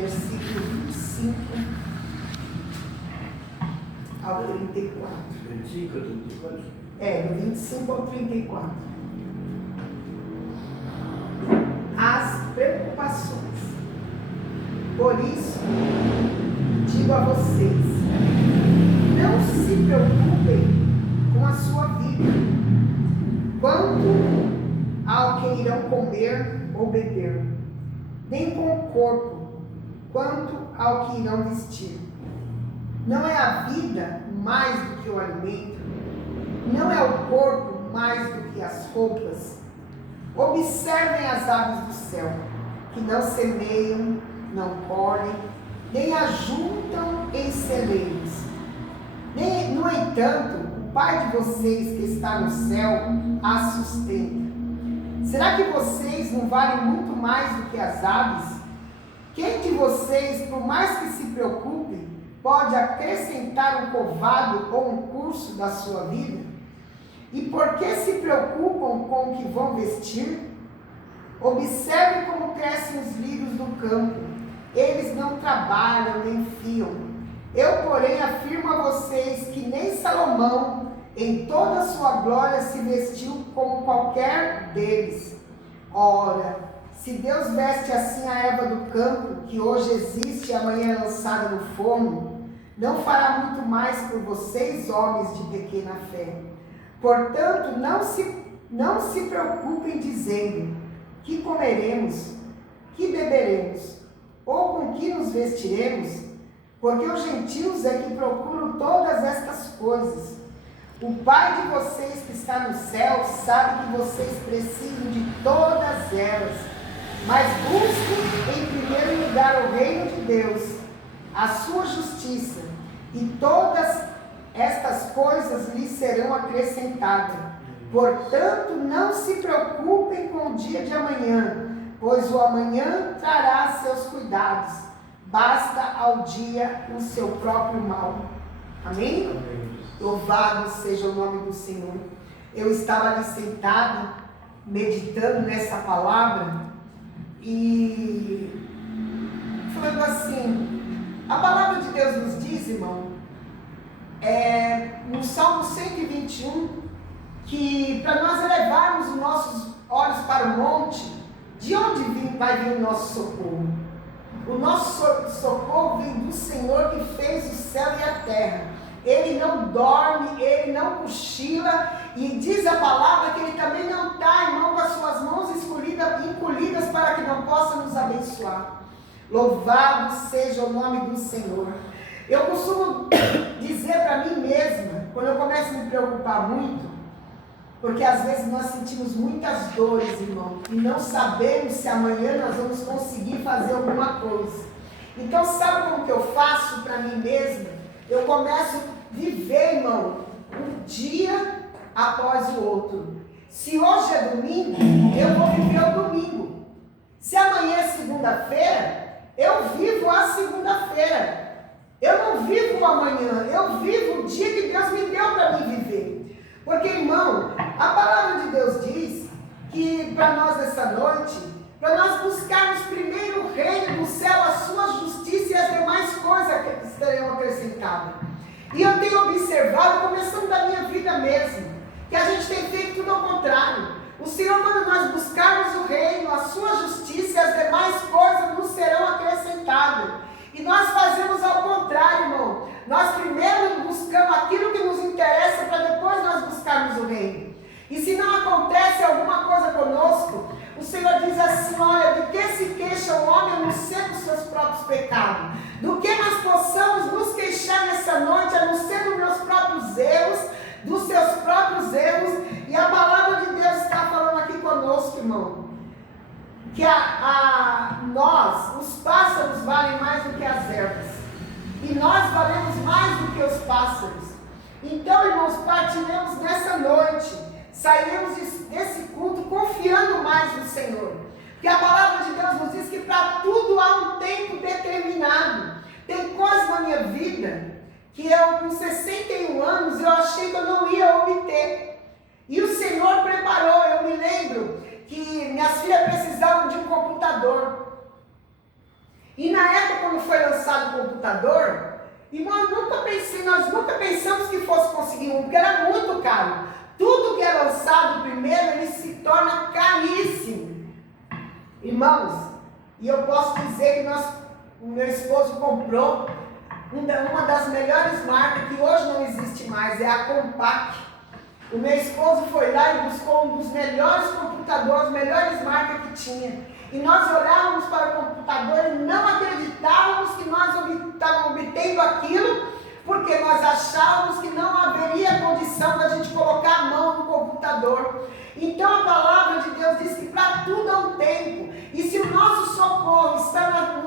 versículo 25 ao 34. 25 a 34? Do 25 ao 34. As preocupações. Por isso, digo a vocês, não se preocupem com a sua vida, quanto ao que irão comer ou beber, nem com o corpo, quanto ao que irão vestir. Não é a vida mais do que o alimento? Não é o corpo mais do que as roupas? Observem as aves do céu, que não semeiam, não colhem, nem ajuntam em celeiros. No entanto, o Pai de vocês que está no céu as sustenta. Será que vocês não valem muito mais do que as aves? Quem de vocês, por mais que se preocupe, pode acrescentar um covado ou um curso da sua vida? E por que se preocupam com o que vão vestir? Observe como crescem os lírios do campo. Eles não trabalham nem fiam. Eu, porém, afirmo a vocês que nem Salomão, em toda a sua glória, se vestiu como qualquer deles. Ora, se Deus veste assim a erva do campo, que hoje existe e amanhã é lançada no forno, não fará muito mais por vocês, homens de pequena fé. Portanto, não se preocupem dizendo: que comeremos, que beberemos, ou com que nos vestiremos? Porque os gentios é que procuram todas estas coisas. O Pai de vocês que está no céu sabe que vocês precisam de todas elas. Mas busquem em primeiro lugar o reino de Deus, a sua justiça, e todas estas coisas lhes serão acrescentadas. Portanto, não se preocupem com o dia de amanhã, pois o amanhã trará seus cuidados. Basta ao dia o seu próprio mal. Amém? Amém. Louvado seja o nome do Senhor. Eu estava ali sentada, meditando nessa palavra e falando assim, a palavra de Deus nos diz, irmão, no Salmo 121, que para nós elevarmos os nossos olhos para o monte, de onde vai vir o nosso socorro? O nosso socorro vem do Senhor que fez o céu e a terra. Ele não dorme, ele não cochila, e diz a palavra que ele também não está, irmão, com as suas mãos encolhidas para que não possa nos abençoar. Louvado seja o nome do Senhor. Eu costumo dizer para mim mesma, quando eu começo a me preocupar muito, porque às vezes nós sentimos muitas dores, irmão, e não sabemos se amanhã nós vamos conseguir fazer alguma coisa. Então, sabe como que eu faço para mim mesma? Eu começo a viver, irmão, um dia após o outro. Se hoje é domingo, eu vou viver o domingo. Se amanhã é segunda-feira, eu vivo a segunda-feira. Eu não vivo o amanhã, eu vivo o dia que Deus me deu para mim viver. Porque, irmão, a palavra de Deus diz que para nós essa noite, para nós buscarmos primeiro o reino do céu, a sua justiça e as demais coisas que estarão acrescentadas. E eu tenho observado, começando da minha vida mesmo, que a gente tem feito tudo ao contrário. O Senhor, quando nós buscarmos o reino, a sua justiça e as demais coisas nos serão acrescentadas. E nós fazemos ao contrário, irmão. Nós primeiro buscamos aquilo que nos interessa para depois nós buscarmos o reino. E se não acontece alguma coisa conosco, o Senhor diz assim, olha, de que se queixa o homem a não ser dos seus próprios pecados? Do que nós possamos nos queixar nessa noite a não ser dos meus próprios erros, dos seus próprios erros? E a palavra de Deus está falando aqui conosco, irmão, que nós, os pássaros, valem mais do que as ervas. E nós valemos mais do que os pássaros. Então, irmãos, partiremos nessa noite, sairemos desse culto confiando mais no Senhor. Porque a palavra de Deus nos diz que para tudo há um tempo determinado. Tem coisas na minha vida que eu, com 61 anos, eu achei que eu não ia obter. E o Senhor preparou. Eu me lembro que minhas filhas precisavam de um computador. E na época, quando foi lançado o computador, irmão, nós nunca pensamos que fosse conseguir um, porque era muito caro. Tudo que é lançado primeiro, ele se torna caríssimo. Irmãos, e eu posso dizer que o meu esposo comprou uma das melhores marcas, que hoje não existe mais, é a Compaq. O meu esposo foi lá e buscou um dos melhores computadores, melhores marcas que tinha. E nós olhávamos para o computador e não acreditávamos que nós estávamos obtendo aquilo, porque nós achávamos que não haveria condição da gente colocar a mão no computador. Então a palavra de Deus diz que para tudo há um tempo. E se o nosso socorro está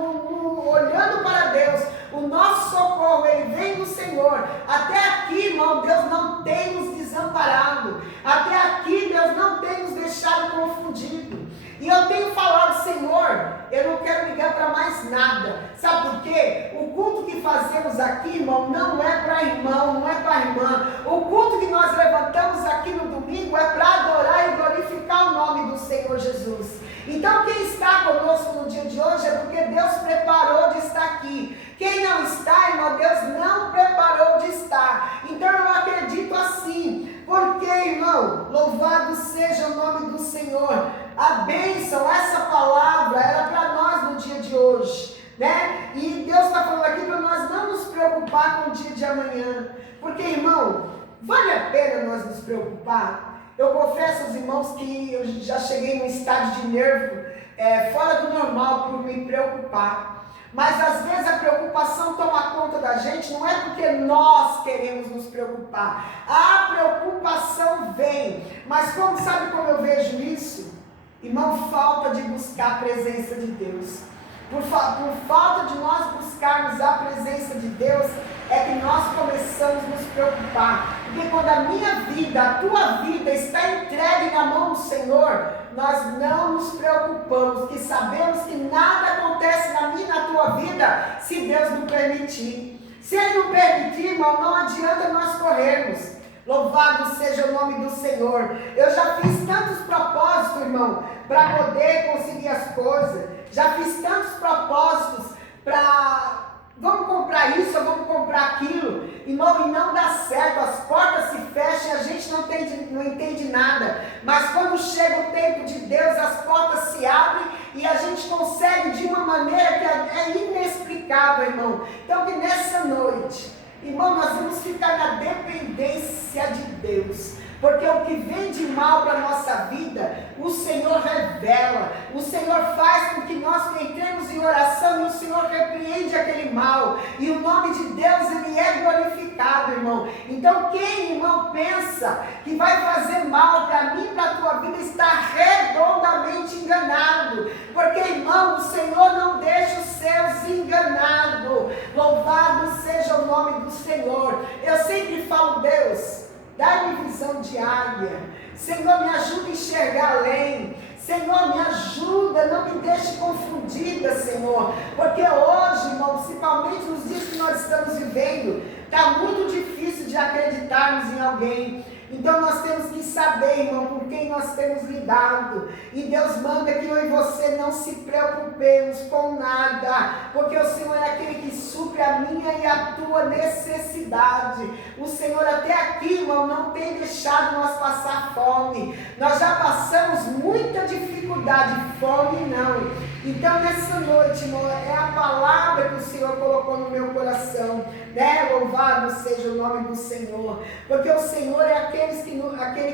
olhando para Deus, o nosso socorro, ele vem do Senhor. Até aqui, irmão, Deus não tem nos desamparado. Até aqui, Deus não tem nos deixado confundido. E eu tenho falado, Senhor, eu não quero ligar para mais nada. Sabe por quê? O culto que fazemos aqui, irmão, não é para irmão, não é para irmã. O culto que nós levantamos aqui no domingo é para adorar e glorificar o nome do Senhor Jesus. Então, quem está conosco no dia de hoje é porque Deus preparou de estar aqui. Quem não está, irmão, Deus não preparou de estar. Então, eu acredito assim. Porque, irmão, louvado seja o nome do Senhor. A bênção, essa palavra era para nós no dia de hoje, né? E Deus está falando aqui para nós não nos preocupar com o dia de amanhã. Porque, irmão, vale a pena nós nos preocupar? Eu confesso aos irmãos que eu já cheguei num estágio de nervo fora do normal por me preocupar. Mas às vezes a preocupação toma conta da gente, não é porque nós queremos nos preocupar. A preocupação vem. Mas sabe como eu vejo isso? Irmão, falta de buscar a presença de Deus. Por falta de nós buscarmos a presença de Deus, é que nós começamos a nos preocupar. Porque quando a minha vida, a tua vida está entregue na mão do Senhor, nós não nos preocupamos, porque sabemos que nada acontece na minha e na tua vida se Deus não permitir. Se Ele não permitir, irmão, não adianta nós corrermos. Louvado seja o nome do Senhor. Eu já fiz tantos propósitos, irmão, para poder conseguir as coisas. Já fiz tantos propósitos para... Vamos comprar isso, ou vamos comprar aquilo. Irmão, e não dá certo. As portas se fecham e a gente não entende nada. Mas quando chega o tempo de Deus, as portas se abrem e a gente consegue de uma maneira que é inexplicável, irmão. Então, que nessa noite... Irmão, nós vamos ficar na dependência de Deus, porque o que vem de mal para a nossa vida, o Senhor revela, o Senhor faz com que nós entremos em oração e o Senhor repreende aquele mal, e o nome de Deus, ele é glorificado, irmão. Então quem, irmão, pensa que vai fazer mal para mim e para a tua vida, está redondamente enganado, porque, irmão, o Senhor não deixa os seus enganados. Louvado seja o nome do Senhor. Eu sempre falo, Deus, dá-me visão diária. Senhor, me ajuda a enxergar além. Senhor, me ajuda, não me deixe confundida, Senhor. Porque hoje, irmão, principalmente nos dias que nós estamos vivendo, está muito difícil de acreditarmos em alguém. Então nós temos que saber, irmão, com quem nós temos lidado. E Deus manda que eu e você não se preocupemos com nada, porque o Senhor é aquele que supre a minha e a tua necessidade. O Senhor até aqui, irmão, não tem deixado nós passar fome. Nós já passamos muita dificuldade, fome não. Então nessa noite, irmão, é a palavra que o Senhor colocou no meu coração, né? Louvado seja o nome do Senhor, porque o Senhor é aquele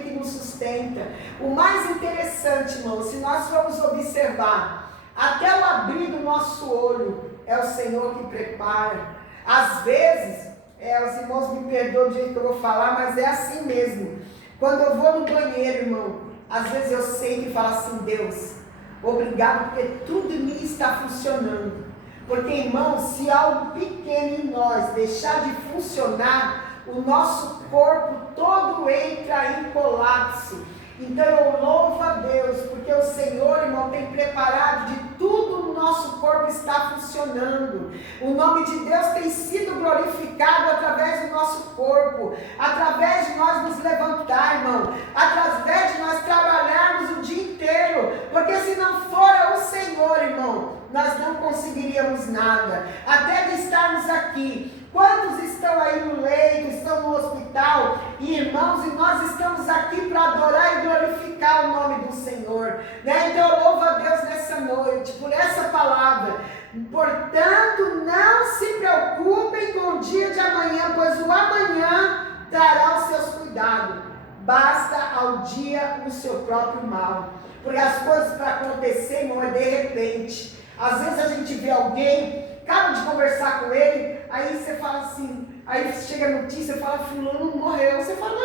que nos sustenta. O mais interessante, irmão, se nós formos observar, até o abrir do nosso olho, é o Senhor que prepara. Às vezes, os irmãos me perdoam do jeito que eu vou falar, mas é assim mesmo. Quando eu vou no banheiro, irmão, às vezes eu sei que falo assim, Deus, obrigado, porque tudo em mim está funcionando. Porque, irmão, se algo pequeno em nós deixar de funcionar, o nosso corpo todo entra em colapso. Então eu louvo a Deus, porque o Senhor, irmão, tem preparado de tudo, o nosso corpo está funcionando. O nome de Deus tem sido glorificado através do nosso corpo, através de nós nos levantar, irmão, através de nós trabalharmos o dia inteiro, porque se não for o Senhor, irmão, nós não conseguimos conseguiríamos nada. Até de estarmos aqui. Quantos estão aí no leito, estão no hospital, irmãos, e nós estamos aqui para adorar e glorificar o nome do Senhor, né? Então eu louvo a Deus nessa noite, por essa palavra. Portanto, não se preocupem com o dia de amanhã, pois o amanhã trará os seus cuidados. Basta ao dia o seu próprio mal. Porque as coisas para acontecer, irmão, é de repente. Às vezes a gente vê alguém, acaba de conversar com ele, aí você fala assim, aí chega a notícia e fala, fulano morreu. Você fala,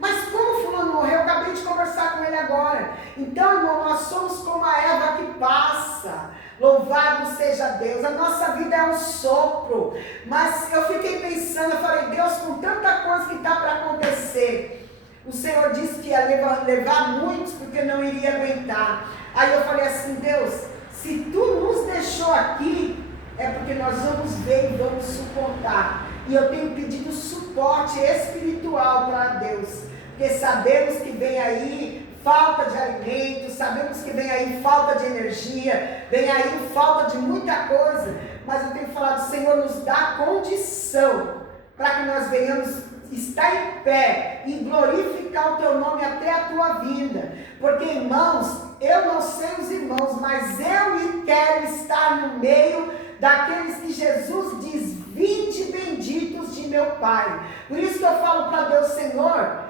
mas como fulano morreu? Eu acabei de conversar com ele agora. Então, irmão, nós somos como a erva que passa. Louvado seja Deus. A nossa vida é um sopro. Mas eu fiquei pensando, eu falei, Deus, com tanta coisa que está para acontecer, o Senhor disse que ia levar muitos porque não iria aguentar. Aí eu falei assim, Deus, se Tu nos deixou aqui, é porque nós vamos ver e vamos suportar. E eu tenho pedido suporte espiritual para Deus, porque sabemos que vem aí falta de alimento, sabemos que vem aí falta de energia, vem aí falta de muita coisa, mas eu tenho falado, Senhor, nos dá condição para que nós venhamos estar em pé e glorificar o Teu nome até a Tua vinda. Porque, irmãos, eu não sei os irmãos, mas eu quero estar no meio daqueles que Jesus diz, vinde benditos de meu Pai. Por isso que eu falo para Deus, Senhor,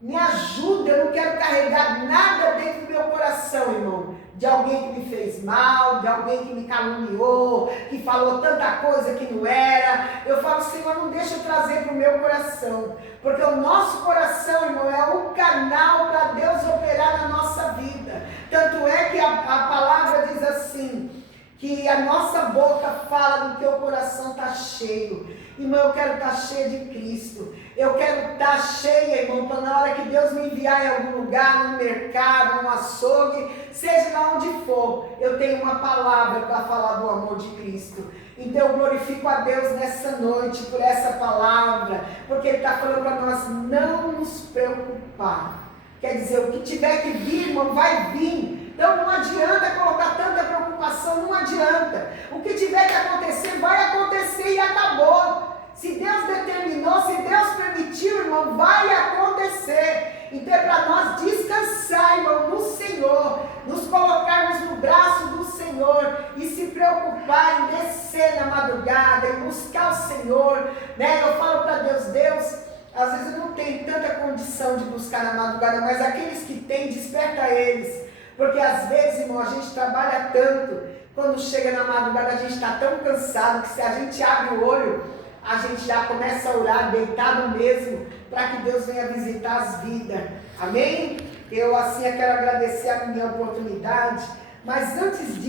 me ajuda, eu não quero carregar nada dentro do meu coração, irmão, de alguém que me fez mal, de alguém que me caluniou, que falou tanta coisa que não era. Eu falo, Senhor, não deixa eu trazer para o meu coração, porque o nosso coração, irmão, é o canal para Deus operar na nossa vida. Tanto é que a palavra diz assim, que a nossa boca fala do que o coração está cheio. Irmão, eu quero estar cheia de Cristo. Eu quero estar cheia, irmão, para na hora que Deus me enviar em algum lugar, no mercado, no açougue, seja lá onde for, eu tenho uma palavra para falar do amor de Cristo. Então eu glorifico a Deus nessa noite por essa palavra, porque Ele está falando para nós não nos preocupar. Quer dizer, o que tiver que vir, irmão, vai vir. Então não adianta colocar tanta preocupação, não adianta. O que tiver que acontecer, vai acontecer e acabou. Se Deus determinou, se Deus permitiu, irmão, vai acontecer. Então é para nós descansar, irmão, no Senhor, nos colocarmos no braço do Senhor e se preocupar em descer na madrugada, em buscar o Senhor, né? Eu falo para Deus, Deus, às vezes eu não tenho tanta condição de buscar na madrugada, mas aqueles que têm, desperta eles. Porque às vezes, irmão, a gente trabalha tanto, quando chega na madrugada a gente está tão cansado, que se a gente abre o olho, a gente já começa a orar, deitado mesmo, para que Deus venha visitar as vidas. Amém? Eu assim quero agradecer a minha oportunidade, mas antes disso,